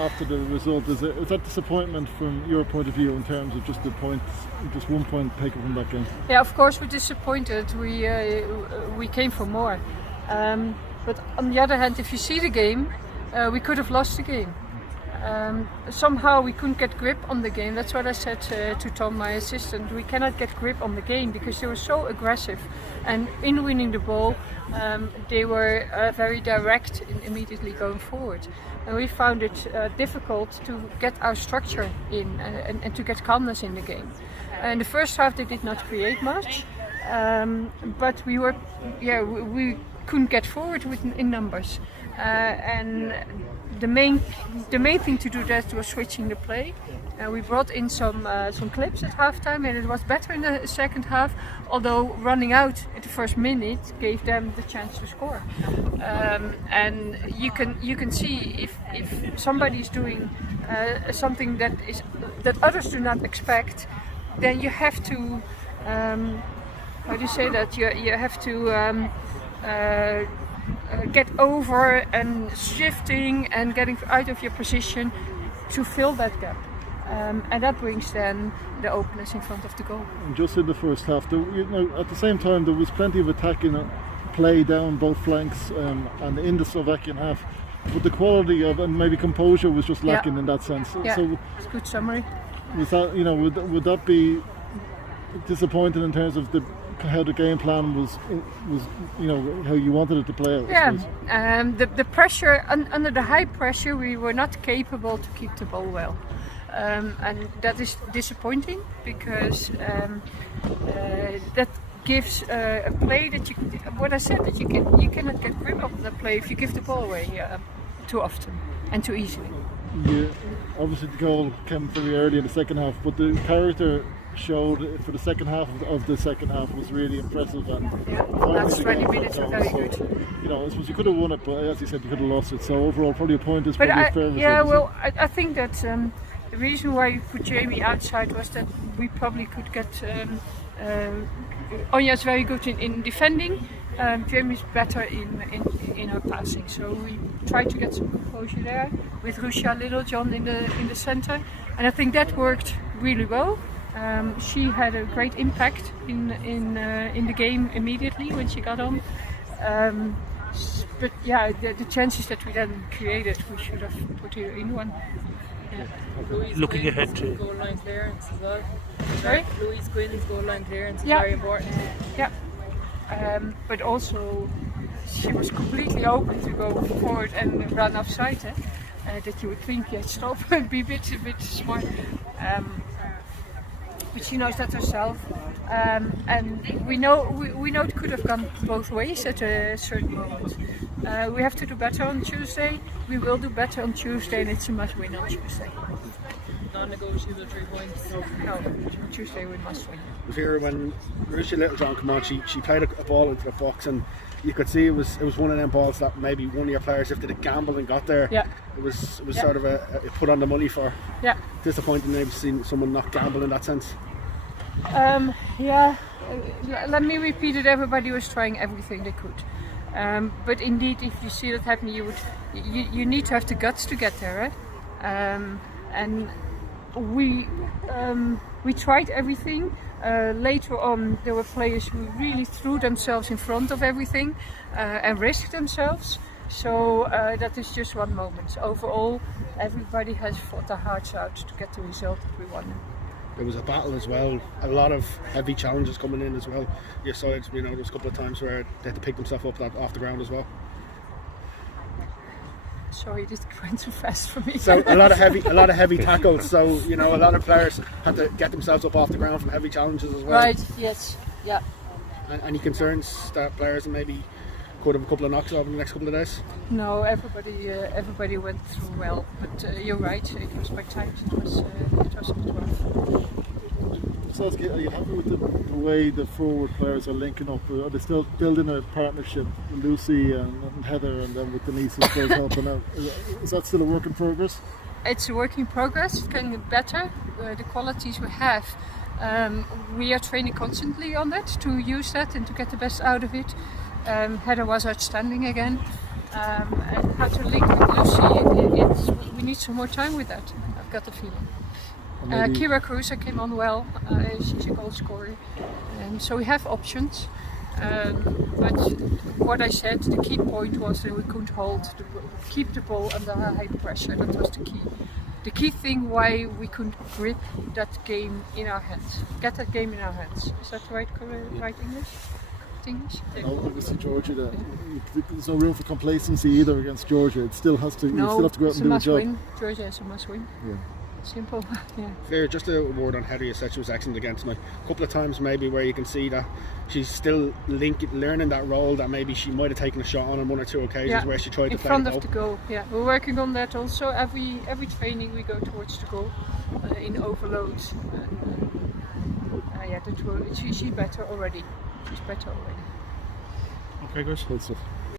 after the result. Is that disappointment from your point of view in terms of just the points, just 1 point taken from that game? Yeah, of course we're disappointed. We came for more, but on the other hand, if you see the game, we could have lost the game. Somehow we couldn't get grip on the game. That's what I said to Tom, my assistant. We cannot get grip on the game because they were so aggressive, and in winning the ball, they were very direct in immediately going forward. And we found it difficult to get our structure in and to get calmness in the game. In the first half, they did not create much, but we couldn't get forward in numbers. And the main thing to do that was switching the play. We brought in some clips at halftime, and it was better in the second half. Although running out at the first minute gave them the chance to score. And you can see if somebody is doing something that others do not expect, then you have to how do you say that? You have to. Get over and shifting and getting out of your position to fill that gap, and that brings then the openness in front of the goal. And just in the first half, at the same time there was plenty of attacking play down both flanks and in the Slovakian half, but the quality of and maybe composure was just lacking in that sense. Yeah, so it's a good summary. Was that would that be disappointing in terms of how the game plan was how you wanted it to play out? Yeah, the pressure under the high pressure, we were not capable to keep the ball well, and that is disappointing because that gives a play that what I said, that you cannot get grip of the play if you give the ball away too often and too easily. Yeah, obviously the goal came very early in the second half, but the character showed for the second half of the second half was really impressive, and that's 20 minutes were very good. I suppose you could have won it, but as you said, you could have lost it. So overall, probably a point is probably a fair result. Yeah, well, I think that the reason why we put Jamie outside was that we probably could get. Onya's very good in defending. Jamie's better in her passing, so we tried to get some composure there with Russia Littlejohn in the center, and I think that worked really well. She had a great impact in the game immediately when she got on. But yeah, the chances that we then created, we should have put her in one. Yeah. Looking ahead to goal line clearance as well. Sorry? Louise Quinn's goal line clearance is very important. Yeah. But also she was completely open to go forward and run offside. That you would think, yeah, stop and be a bit smart. But she knows that herself, and we know it could have gone both ways at a certain moment. We have to do better on Tuesday. We will do better on Tuesday, and it's a must win on Tuesday. Non-negotiable 3 points. No, Tuesday we must win. Vera, when Russia Littlejohn came on, she played a ball into the box, and you could see it was one of them balls that maybe one of your players, if they did gamble and got there, it was sort of a put on the money for. Yeah. Disappointing maybe seeing someone not gamble in that sense. Let me repeat it. Everybody was trying everything they could, but indeed, if you see that happen, you need to have the guts to get there, right? And we tried everything. Later on, there were players who really threw themselves in front of everything and risked themselves. So that is just one moment. Overall, everybody has fought their hearts out to get the result that we wanted. There was a battle as well, a lot of heavy challenges coming in as well. Your sides, there was a couple of times where they had to pick themselves up off the ground as well. Sorry, this went too fast for me. So a lot of heavy tackles. So a lot of players had to get themselves up off the ground from heavy challenges as well. Right. Yes. Yeah. Any concerns that players maybe could have a couple of knocks over the next couple of days? No, everybody went through well, but you're right. It was by times it was a bit rough. Are you happy with the way the forward players are linking up? Are they still building a partnership with Lucy and Heather, and then with Denise as well helping out? Is that still a work in progress? It's a work in progress. It's getting better. The qualities we have, we are training constantly on that to use that and to get the best out of it. Heather was outstanding again. And how to link with Lucy, we need some more time with that. I've got the feeling. Kira Caruso came on well. She's a goal scorer, so we have options. But what I said, the key point was that we couldn't keep the ball under high pressure. That was the key. The key thing why we couldn't grip that game in our hands, get that game in our hands. Is that right English? Obviously Georgia, there's no room for complacency either against Georgia. It still has to. You still have to go out and do a job. Win. Georgia is a must win. Yeah. Simple. Yeah. Vera, just a word on Heather. You said she was excellent again tonight. A couple of times maybe where you can see that she's still learning that role, that maybe she might have taken a shot on one or two occasions where she tried to play in front of the goal. Yeah, we're working on that also. Every training we go towards the goal in overloads. She's better already. She's better already. Okay, guys. Good stuff.